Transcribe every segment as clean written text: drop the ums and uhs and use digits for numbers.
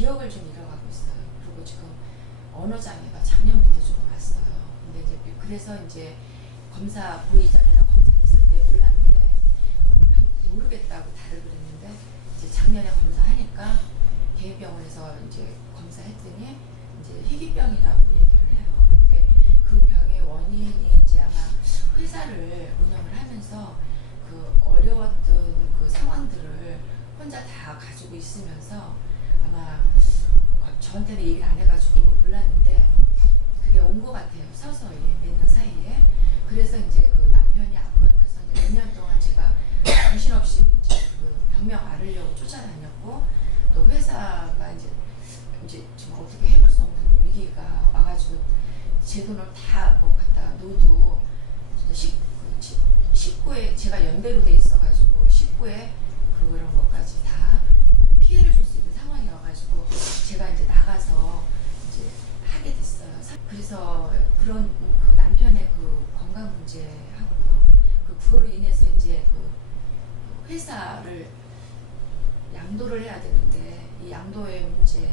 기억을 좀 잃어가고 있어요. 그리고 지금 언어장애가 작년부터 조금 왔어요. 근데 이제 그래서 이제 검사 보기 전에는 검사했을 때 몰랐는데 모르겠다고 다들 그랬는데 이제 작년에 검사하니까 개인병원에서 이제 검사했더니 이제 희귀병이라고 얘기를 해요. 근데 그 병의 원인이 이제 아마 회사를 운영을 하면서 그 어려웠던 그 상황들을 혼자 다 가지고 있으면서 아마 저한테는 얘기를 안 해가지고 몰랐는데 그게 온 것 같아요. 서서히 몇 년 사이에. 그래서 이제 그 남편이 아프면서 이제 몇 년 동안 제가 정신없이 이제 그 병명 앓으려고 쫓아다녔고 또 회사가 이제 지금 어떻게 해볼 수 없는 위기가 와가지고 제 돈을 다 뭐 갖다 놓어도 19에 제가 연대로 돼 있어가지고 19에 그런 것까지 다 피해를 줄 수 있는 상황이 와가지고 제가 이제 나가서 이제 하게 됐어요. 그래서 그런 그 남편의 그 건강 문제하고요. 그거로 인해서 이제 그 회사를 양도를 해야 되는데 이 양도의 문제가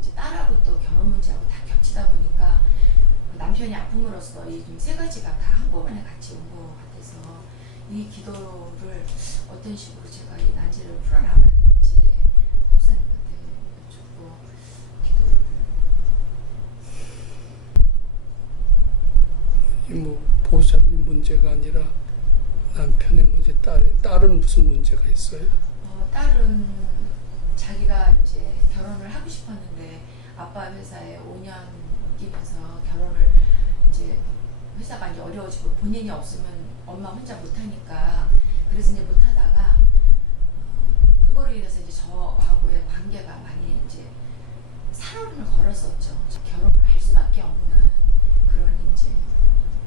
이제 딸하고 또 결혼 문제하고 다 겹치다 보니까 남편이 아픔으로써 이 세 가지가 다 한꺼번에 같이 온 것 같아서 이 기도를 어떤 식으로 제가 이 난제를 풀어나가야 될지 법사님한테 여쭙고 기도를 뭐 보살님 문제가 아니라 남편의 문제, 딸은 무슨 문제가 있어요? 딸은 자기가 이제 결혼을 하고 싶었는데 아빠 회사에 5년 끼면서 결혼을 이제 회사가 이제 어려워지고 본인이 없으면 엄마 혼자 못하니까 그래서 이제 못하다가 그거로 인해서 이제 저하고의 관계가 많이 이제 살얼음을 걸었었죠. 결혼을 할 수밖에 없는 그런 이제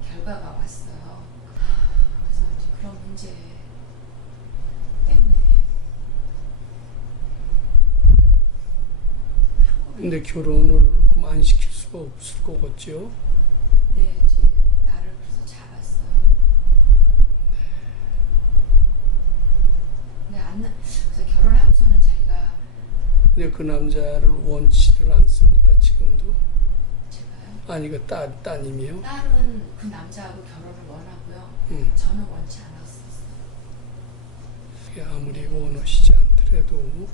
결과가 왔어요. 그래서 이제 그런 문제 때문에. 근데 결혼을 그럼 안 시킬 수가 없을 거겠죠? 네, 이제 나를 그래서 잡았어요. 네, 그래서 결혼하고서는 자기가 근데 그 남자를 원치를 않습니까 지금도? 제가요. 아니 그 따님이요? 딸은 그 남자하고 결혼을 원하고요. 저는 원치 않았었어요. 아무리 원하시지 않더라도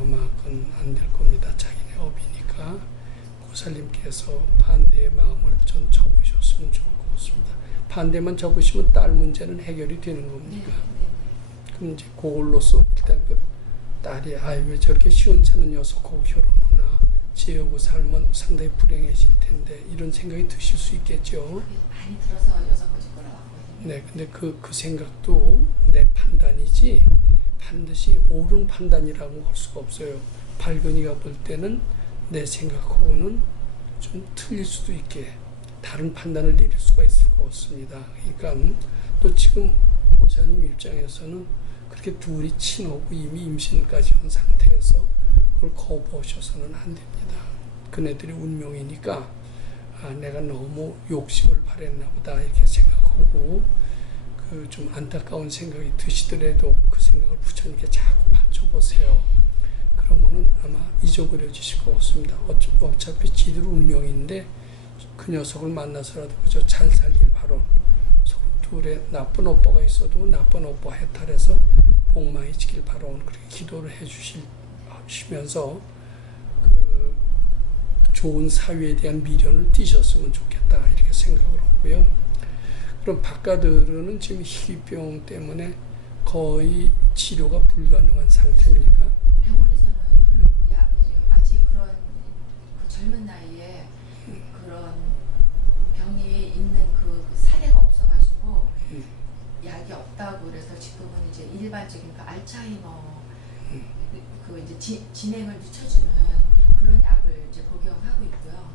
아마 그건 안 될 겁니다. 자기네 업이니까 보살님께서 반대의 마음을 좀 접으셨으면 좋을 것 같습니다. 반대만 접으시면 딸 문제는 해결이 되는 겁니까? 네. 그럼 이제 그걸로써 일단 그 딸이 아이 왜 저렇게 시원찮은 녀석하고 결혼하나 지어고 살면 상당히 불행해질 텐데 이런 생각이 드실 수 있겠죠. 많이 들어서 여기까지 끌어왔거든요. 네, 근데 그 생각도 내 판단이지 반드시 옳은 판단이라고 할 수가 없어요. 발견이가 볼 때는 내 생각하고는 좀 틀릴 수도 있게 다른 판단을 내릴 수가 있을 것 같습니다. 그러니까 또 지금 보사님 입장에서는 그렇게 둘이 친하고 이미 임신까지 한 상태에서 그걸 거부하셔서는 안 됩니다. 그네들의 운명이니까 내가 너무 욕심을 바랬나 보다 이렇게 생각하고 그 좀 안타까운 생각이 드시더라도 그 생각을 부처님께 자꾸 받쳐보세요. 그러면은 아마 잊어버려지실 것 같습니다. 어차피 지들 운명인데 그 녀석을 만나서라도 그저 잘 살길 바로 서로 둘의 나쁜 오빠가 있어도 나쁜 오빠 해탈해서 복 많이 지길 바라오는 그렇게 기도를 해주시면서 그 좋은 사위에 대한 미련을 띠셨으면 좋겠다 이렇게 생각을 하고요. 그럼 바깥으로는 지금 희귀병 때문에 거의 치료가 불가능한 상태입니까? 병원에서는 아직 그런 그 젊은 나이에 그런 병이 있는 그 사례가 없어가지고 약이 없다고 그래서 지금은 이제 일반적인 그 알츠하이머 그 이제 진행을 늦춰주는 그런 약을 이제 복용하고 있고요.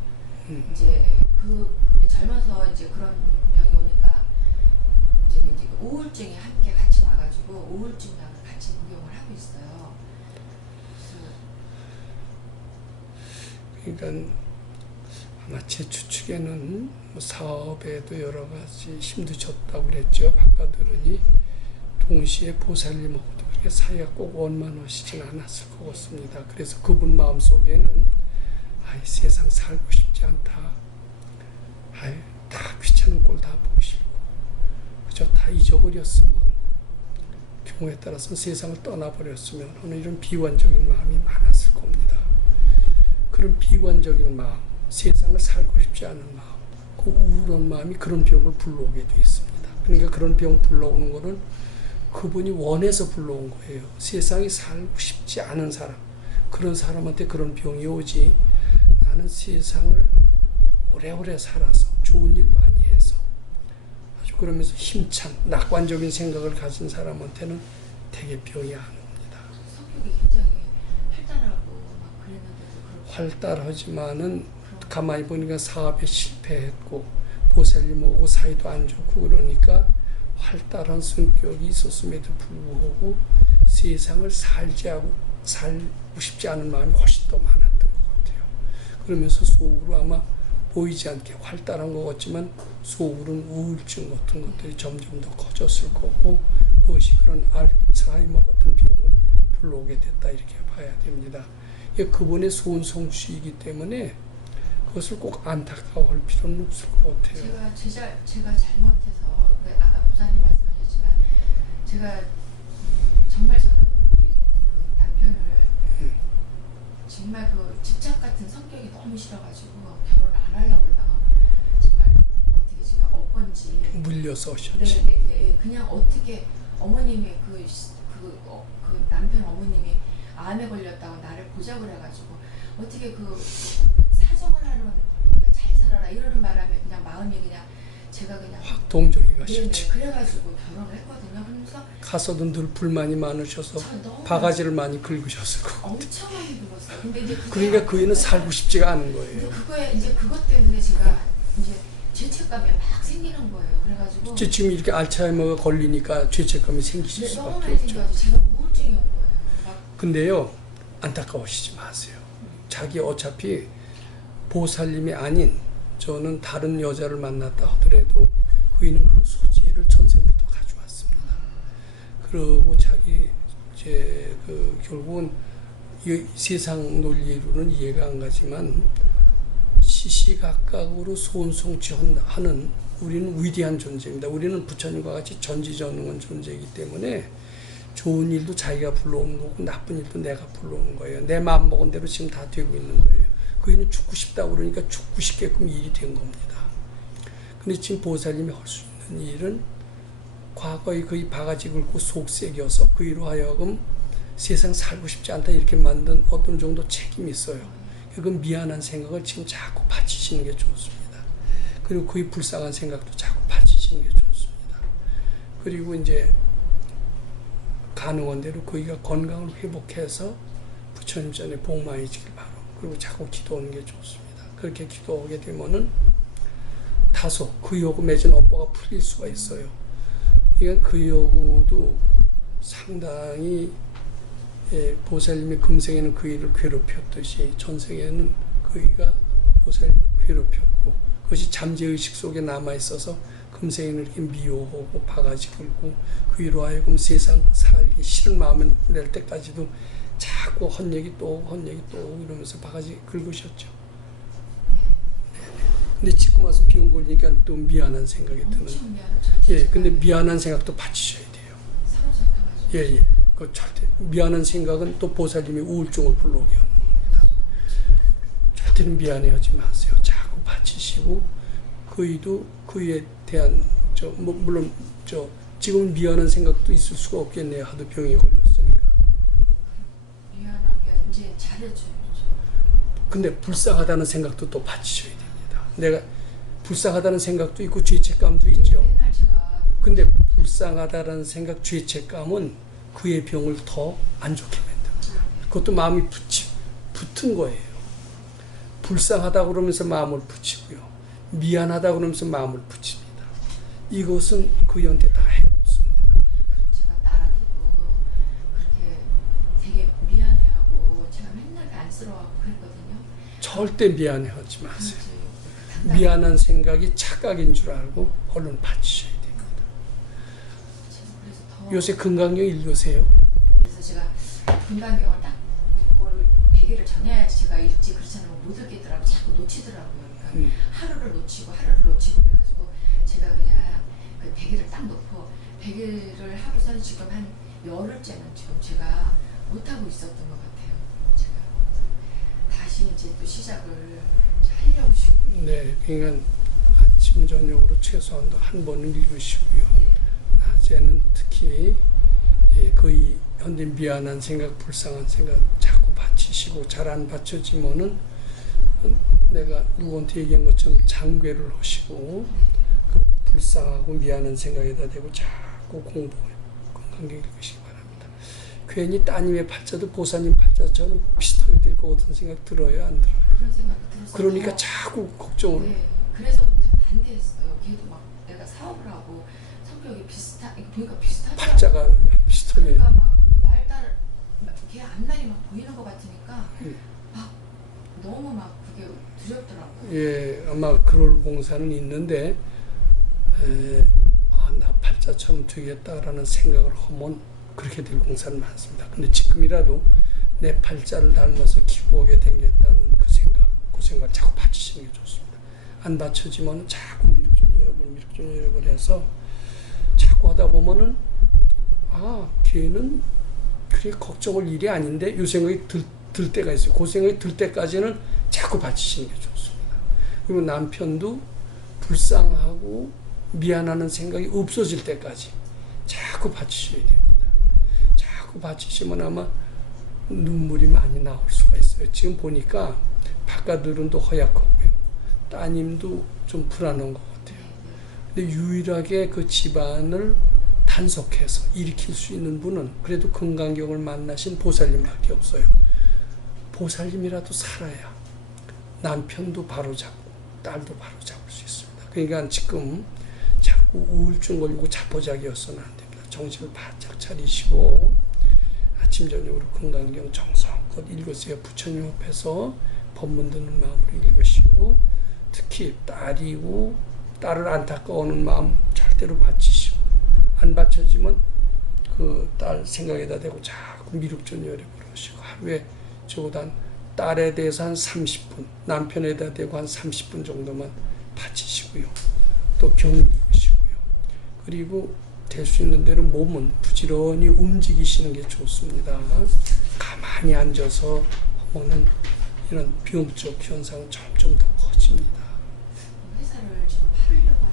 이제 그 젊어서 이제 그런 병이 오니까 이제 그 우울증이 함께 같이 와가지고 우울증 약을 같이 복용을 하고 있어요. 그러니까 아마 제 추측에는 뭐 사업에도 여러 가지 힘드셨다고 그랬죠. 바깥으로니 동시에 보살님하고도 그렇게 사이가 꼭 원만하시진 않았을 것 같습니다. 그래서 그분 마음속에는 아이 세상 살고 싶지 않다. 아이 다 귀찮은 꼴 다 보고 싶고 그저 다 잊어버렸으면 경우에 따라서 세상을 떠나버렸으면 하는 이런 비관적인 마음이 많았을 겁니다. 그런 비관적인 마음, 세상을 살고 싶지 않은 마음, 그 우울한 마음이 그런 병을 불러오게 돼 있습니다. 그러니까 그런 병 불러오는 거는 그분이 원해서 불러온 거예요. 세상이 살고 싶지 않은 사람, 그런 사람한테 그런 병이 오지, 나는 세상을 오래오래 살아서 좋은 일 많이 해서 아주 그러면서 힘찬 낙관적인 생각을 가진 사람한테는 되게 병이 안 옵니다. 성격이 굉장히 활달하고 막 그랬는데도 활달하지만은 가만히 보니까 사업에 실패했고 보살님 오고 사이도 안 좋고 그러니까 활달한 성격이 있었음에도 불구하고 세상을 살고 싶지 않은 마음이 훨씬 더 많았던 것 같아요. 그러면서 속으로 아마 보이지 않게 활달한 것 같지만 속으로는 우울증 같은 것들이 점점 더 커졌을 거고 그것이 그런 알츠하이머 같은 병을 불러오게 됐다 이렇게 봐야 됩니다. 그분의 소원성취이기 때문에 그것을 꼭 안타까워할 필요는 없을 것 같아요. 제가 잘못해서 아까 부사님 말씀하셨지만 제가 정말 저는 우리 그 남편을 정말 그 집착 같은 성격이 너무 싫어가지고 결혼을 안 하려고 그러다가 정말 어떻게 지금 엇건지 물려서 오셨지. 네, 그냥 어떻게 어머님이 그 남편 어머님이 암에 걸렸다고 나를 보자고 그래가지고 어떻게 그 사정을 하는 우리가 잘 살아라 이러는 바람에 그냥 마음이 그냥 제가 그냥 확 동정이 가셨지. 그래가지고 결혼을 했거든요. 그러면서 가서도 늘 불만이 많으셔서 너무 바가지를 많이 긁으셨을 것 같아요. 엄청 많이 긁었어요. 근데 이제 그러니까 그 애는 살고 싶지가 않은 거예요. 그거에 이제 그것 때문에 제가 이제 죄책감이 막 생기는 거예요. 그래가지고 지금 이렇게 알츠하이머가 걸리니까 죄책감이 생기실 너무 수밖에 많이 없죠. 생겨가지고 제가 우울증이 온 거예요. 막 근데요, 안타까워하시지 마세요. 자기 어차피 보살님이 아닌 저는 다른 여자를 만났다 하더라도 그이는 그런 소질을 전생부터 가져왔습니다. 그리고 자기 이제 그 결국은 이 세상 논리로는 이해가 안 가지만 시시각각으로 소원성취하는 우리는 위대한 존재입니다. 우리는 부처님과 같이 전지전능한 존재이기 때문에 좋은 일도 자기가 불러오는 거고 나쁜 일도 내가 불러오는 거예요. 내 마음 먹은 대로 지금 다 되고 있는 거예요. 그이는 죽고 싶다고 그러니까 죽고 싶게끔 일이 된 겁니다. 근데 지금 보살님이 할 수 있는 일은 과거에 그의 바가지 긁고 속색여서 그이로 하여금 세상 살고 싶지 않다 이렇게 만든 어떤 정도 책임이 있어요. 그 미안한 생각을 지금 자꾸 바치시는 게 좋습니다. 그리고 그의 불쌍한 생각도 자꾸 바치시는 게 좋습니다. 그리고 이제 가능한 대로 그이가 건강을 회복해서 부처님 전에 복 많이 지길 바라고 그리고 자꾸 기도하는 게 좋습니다. 그렇게 기도하게 되면은 다소 그이하고 맺은 업보가 풀릴 수가 있어요. 그러니까 그이하고도 상당히 보살님이 금생에는 그이를 괴롭혔듯이 전생에는 그이가 보살님을 괴롭혔고 그것이 잠재의식 속에 남아있어서 금생에는 이렇게 미워하고 바가지 긁고 그이로 하여금 세상 살기 싫은 마음을 낼 때까지도 자꾸 헛얘기 또 이러면서 바가지 긁으셨죠. 근데 짓고 와서 병 걸리니까 또 미안한 생각이 드는. 예, 근데 미안한 생각도 바치셔야 돼요. 예. 그 절대 미안한 생각은 또 보살님이 우울증을 불러오게 하는 겁니다. 절대로 미안해하지 마세요. 자꾸 바치시고 그이도 그에 대한 물론 지금 미안한 생각도 있을 수가 없겠네요. 하도 병이 걸렸으니까. 미안한 게 이제 잘해줘야죠. 근데 불쌍하다는 생각도 또 바치셔야 됩니다. 내가 불쌍하다는 생각도 있고 죄책감도 있죠. 맨날 제가 근데 불쌍하다는 생각, 죄책감은 그의 병을 더 안 좋게 만듭니다. 그것도 마음이 붙은 거예요. 불쌍하다 그러면서 마음을 붙이고요. 미안하다 그러면서 마음을 붙입니다. 이것은 그한테 다 해롭습니다. 제가 딸한테도 그렇게 되게 미안해하고 제가 맨날 안쓰러워하고 그랬거든요. 절대 미안해하지 마세요. 단단히 미안한 생각이 착각인 줄 알고 얼른 바치셔야 됩니다. 그래서 더 요새 금강경 읽으세요? 분간경을 딱 그거를 100일을 정해야지 제가 읽지, 그렇지 않으면 못 읽겠더라고. 자꾸 놓치더라고요. 그러니까 하루를 놓치고 그래가지고 제가 그냥 그 100일을 딱 놓고 100일을 하고서는 지금 한 열흘째는 지금 제가 못하고 있었던 것 같아요. 제가 다시 이제 또 시작을 하려고 지금. 네, 그러니까 아침 저녁으로 최소한도 한 번은 읽으시고요. 네. 낮에는 특히 거의 현재 미안한 생각, 불쌍한 생각 자꾸 받치시고 잘 안 받쳐지면은 내가 누구한테 얘기한 것처럼 장괴를 하시고 그 불쌍하고 미안한 생각에다 대고 자꾸 공부해 건강하게 읽으시기 바랍니다. 괜히 따님의 팔자도 보사님 팔자처럼 비슷하게 될 것 같은 생각 들어요, 안 들어요? 그런 생각이 들었어요. 그러니까 자꾸 걱정을. 네. 그래서 반대했어요. 걔도 막 내가 사업을 하고 성격이 보니까 비슷하더라고요. 팔자가 비슷하게. 그러니까 막 날달 걔 앞날이 막 보이는 것 같으니까 막 너무 막 그게 두렵더라고요. 예, 아마 그럴 공사는 있는데 나 팔자처럼 되겠다라는 생각을 하면 그렇게 될 공사는 많습니다. 근데 지금이라도 내 팔자를 닮아서 기부하게 되겠다는 그 생각을 자꾸 받치시는 게 좋습니다. 안 받쳐지면 자꾸 미륵준 여러분 해서 자꾸 하다 보면은 걔는 그래 걱정할 일이 아닌데 이 생각이 들 때가 있어요. 그 생각이 들 때까지는 자꾸 받치시는 게 좋습니다. 그리고 남편도 불쌍하고 미안하는 생각이 없어질 때까지 자꾸 받치셔야 됩니다. 자꾸 받치시면 아마 눈물이 많이 나올 수가 있어요. 지금 보니까 바깥으로도 허약하고요. 따님도 좀 불안한 것 같아요. 근데 유일하게 그 집안을 단속해서 일으킬 수 있는 분은 그래도 건강경을 만나신 보살님밖에 없어요. 보살님이라도 살아야 남편도 바로잡고 딸도 바로잡을 수 있습니다. 그러니까 지금 자꾸 우울증 걸리고 자포자기여서는 안 됩니다. 정신을 바짝 차리시고 아침 저녁으로 건강경 정성껏 읽으세요. 부처님 앞에서 법문 듣는 마음으로 읽으시고 특히 딸을 안타까워하는 마음 절대로 받치시고 안 받쳐지면 그 딸 생각에다 대고 자꾸 미륵전열에 부르시고 하루에 적어도 한 딸에 대해서 한 30분, 남편에다 대고 한 30분 정도만 바치시고요. 또 경을 읽으시고요. 그리고 될 수 있는 대로 몸은 부지런히 움직이시는 게 좋습니다. 가만히 앉아서 하면은 이런 비용적 현상은 점점 더 커집니다. 회사를 지금 팔으려고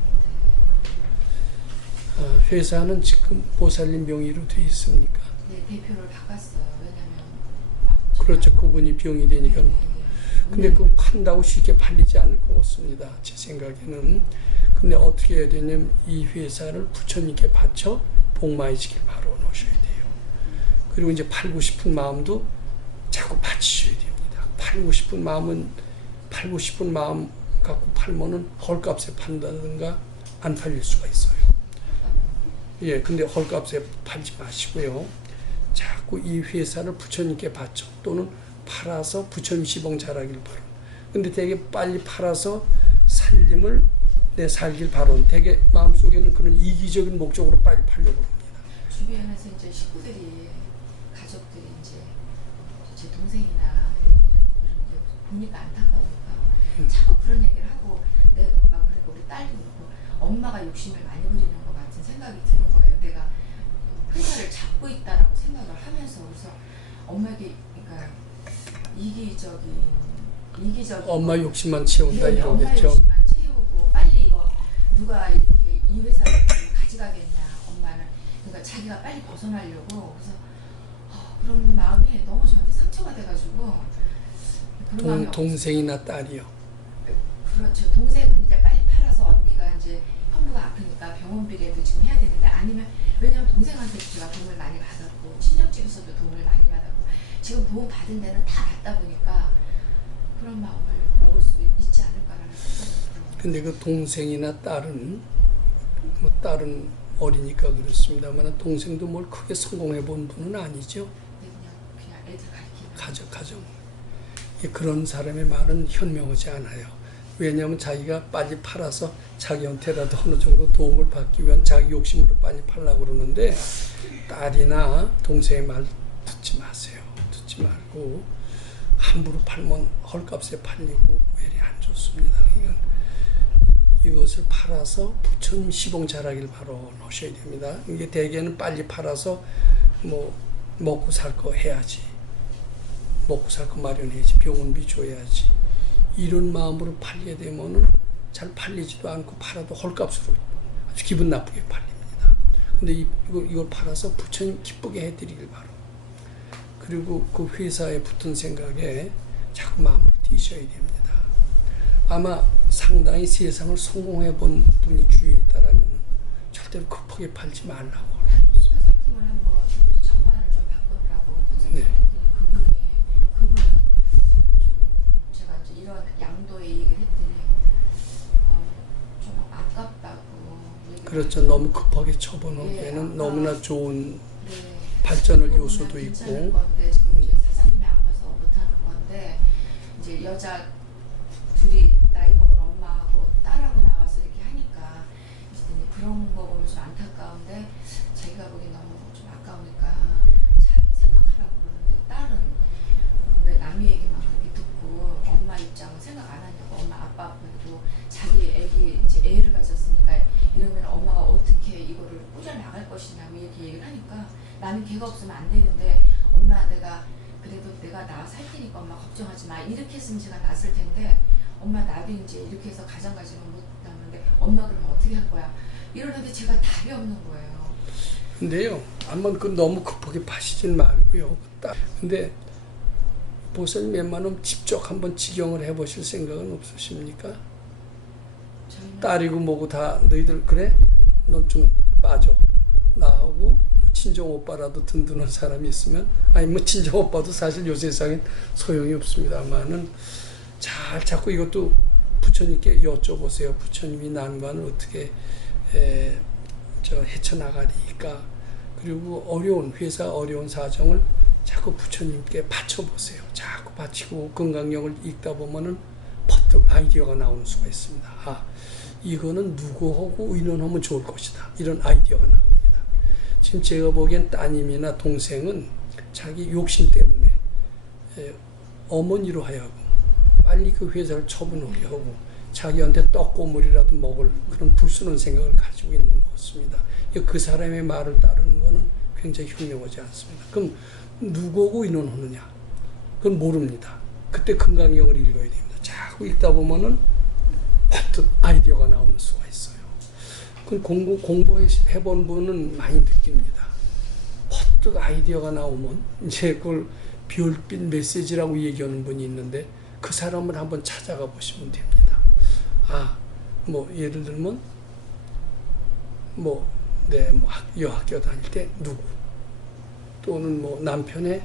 하는데. 회사는 지금 보살님 명의로 돼 있습니까? 네, 대표를 바꿨어요. 왜냐면 그렇죠. 그분이 병이 되니까. 근데 그거 판다고 쉽게 팔리지 않을 것 같습니다. 제 생각에는. 근데 어떻게 해야 되냐면 이 회사를 부처님께 바쳐 복 많이 지길 바로 놓으셔야 돼요. 그리고 이제 팔고 싶은 마음도 자꾸 바치셔야 됩니다. 팔고 싶은 마음 갖고 팔면은 헐값에 판다든가 안 팔릴 수가 있어요. 예, 근데 헐값에 팔지 마시고요. 자꾸 이 회사를 부처님께 바쳐 또는 팔아서 부처님 시봉 잘하길 바로. 근데 되게 빨리 팔아서 살림을 내 살길 바로. 되게 마음속에는 그런 이기적인 목적으로 빨리 팔려고 합니다. 주변에서 이제 식구들이 가족들이 이제 제 동생이나 이런 게 보니까 안타까우니까 자꾸 그런 얘기를 하고 막 그러니까 우리 딸도 그렇고 엄마가 욕심을 많이 부리는 것 같은 생각이 드는 거예요. 내가 회사를 잡고 있다라고 생각을 하면서 그래서 엄마에게 그러니까 이기적인 엄마 욕심만 채운다 엄마 이러겠죠. 욕심만 채우고 빨리 이거 누가 이렇게 이 회사를 가져가겠냐 엄마는 그러니까 자기가 빨리 벗어나려고 그래서 그런 마음이 너무 저한테 상처가 돼가지고 그런 마음이 동생이나 딸이요. 그렇죠. 동생은 이제 빨리 팔아서 언니가 이제 형부가 아프니까 병원비라도 지금 해야 되는데 아니면 왜냐면 동생한테 제가 도움을 많이 받았고 친정집에서도 도움을 많이 받았고 지금 도움 받은 데는 다 받다 보니까 그런 마음을 먹을 수 있지 않을까라는 생각이 들어요. 근데 그 동생이나 딸은 딸은 어리니까 그렇습니다만 동생도 뭘 크게 성공해 본 분은 아니죠. 그냥 애들 가르치는 가정. 그런 사람의 말은 현명하지 않아요. 왜냐하면 자기가 빨리 팔아서 자기한테라도 어느 정도 도움을 받기 위한 자기 욕심으로 빨리 팔려고 그러는데 딸이나 동생의 말 듣지 마세요. 듣지 말고 함부로 팔면 헐값에 팔리고 외리 안 좋습니다. 그러니까 이것을 팔아서 부처님 시봉 잘하길 바로 놓으셔야 됩니다. 이게 대개는 빨리 팔아서 뭐 먹고 살 거 해야지, 먹고 살 거 마련해야지, 병원비 줘야지, 이런 마음으로 팔게 되면은 잘 팔리지도 않고 팔아도 헐값으로 아주 기분 나쁘게 팔립니다. 근데 이걸 팔아서 부처님 기쁘게 해드리길 바로. 그리고 그 회사에 붙은 생각에 자꾸 마음을 띄셔야 됩니다. 아마 상당히 세상을 성공해 본 분이 주위에 있다라면 절대로 급하게 팔지 말라고. 컨설팅을 한번 정관을 좀 바꾸라고 컨설팅을 네. 했더니 그분은 좀 제가 이제 이런 양도의 얘기를 했더니 좀 아깝다고 얘기를 그렇죠. 하고. 너무 급하게 쳐보기에는 네, 너무나 좋은 네. 발전을 요소도 괜찮을 있고. 건데 지금 이제 사장님이 아파서 못하는 건데 이제 여자 둘이 나이 먹은 엄마하고 딸하고 나와서 이렇게 하니까 그랬더니 그런 거 보면 좀 안타까운데 자기가 보기엔 너무 좀 아까우니까 잘 생각하라고 그러는데 딸은 왜 남의 얘기만 그렇게 듣고 엄마 입장은 생각 안 하냐고. 엄마 아빠 아빠도 자기 애기 이제 애를 가졌으니까 이러면 엄마가 어떻게 이거를 꾸려 나갈 것이냐고 이렇게 얘기를 하니까 나는 걔가 없으면 안 되는데 엄마 내가 그래도 내가 나와 살 테니까 엄마 걱정하지 마 이렇게 했으면 제가 낫을 텐데 엄마 나도 이제 이렇게 해서 가정 가지면 못 남는데 엄마 그러면 어떻게 할 거야 이러는데 제가 답이 없는 거예요. 근데요, 한번 그 너무 급하게 파시진 말고요. 근데 보살님 웬만하면 직접 한번 직영을 해보실 생각은 없으십니까? 저희는 딸이고 뭐고 다 너희들 그래? 넌 좀 빠져. 나하고 친정 오빠라도 든든한 사람이 있으면, 아니 뭐 친정 오빠도 사실 요 세상엔 소용이 없습니다만은 잘 자꾸 이것도 부처님께 여쭤보세요. 부처님이 난관을 어떻게 헤쳐나가리까. 그리고 어려운 회사 어려운 사정을 자꾸 부처님께 바쳐보세요. 자꾸 바치고 건강력을 읽다 보면은 퍼뜩 아이디어가 나오는 수가 있습니다. 아, 이거는 누구하고 의논하면 좋을 것이다. 이런 아이디어가 나옵니다. 지금 제가 보기엔 따님이나 동생은 자기 욕심 때문에 어머니로 하여금 빨리 그 회사를 처분하게 하고 자기한테 떡고물이라도 먹을 그런 불순한 생각을 가지고 있는 것 같습니다. 그 사람의 말을 따르는 것은 굉장히 흉내하지 않습니다. 그럼 누구하고 의논하느냐? 그건 모릅니다. 그때 건강경을 읽어야 됩니다. 자꾸 읽다 보면은 퍼뜩 아이디어가 나오는 수가 있어요. 그 공부해본 분은 많이 느낍니다. 퍼뜩 아이디어가 나오면 이제 그걸 별빛 메시지라고 얘기하는 분이 있는데 그 사람을 한번 찾아가 보시면 됩니다. 아, 뭐 예를 들면 여학교 다닐 때 누구 또는 뭐 남편의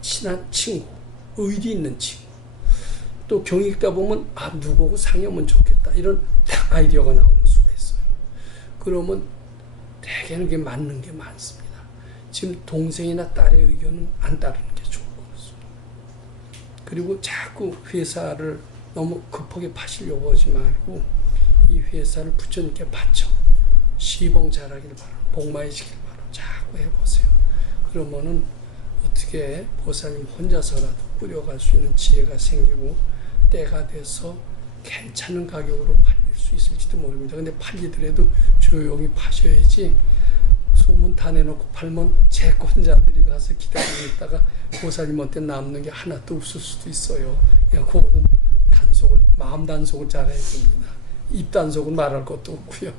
친한 친구, 의리 있는 친구, 또 경이 읽다 보면 아 누구하고 상의하면 좋겠다 이런 딱 아이디어가 나오는 수가 있어요. 그러면 대개는 그게 맞는 게 많습니다. 지금 동생이나 딸의 의견은 안 따르는 게 좋을 것 같습니다. 그리고 자꾸 회사를 너무 급하게 파시려고 하지 말고 이 회사를 부처님께 바쳐 시봉 잘하길 바라, 복마해지길 바라 자꾸 해보세요. 그러면은 어떻게 보살님 혼자서라도 꾸려갈 수 있는 지혜가 생기고 때가 돼서 괜찮은 가격으로 팔릴 수 있을지도 모릅니다. 근데 팔리더라도 조용히 파셔야지 소문 다 내놓고 팔면 채권자들이 가서 기다리고 있다가 보살님한테 남는 게 하나도 없을 수도 있어요. 그냥 그거는 마음 단속을 잘해야 됩니다. 입 단속은 말할 것도 없고요.